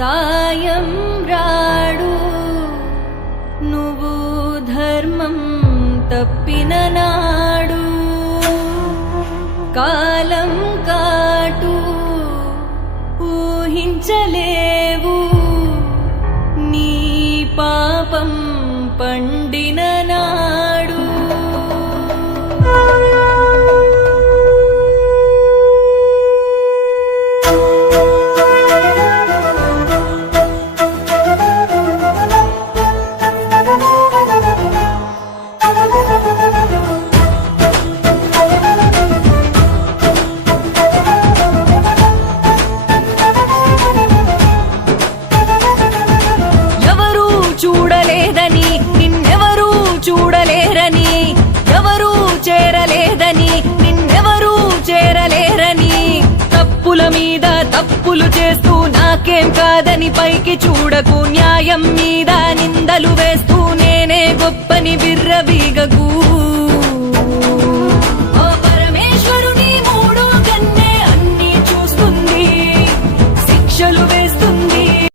సాయం రాడు నువ్వు ధర్మం తప్పిన నాడు కాలం కాటు ఊహించలేవు నీ పాపం పండిన నాడు చూడలేదని నిన్నెవరూ చూడలేరని ఎవరూ చేరలేదని నిన్నెవరూ చేరలేరని తప్పుల మీద తప్పులు చేస్తూ నాకేం కాదని పైకి చూడకు న్యాయం మీద నిందలు వేస్తూ నేనే గొప్పని బిర్ర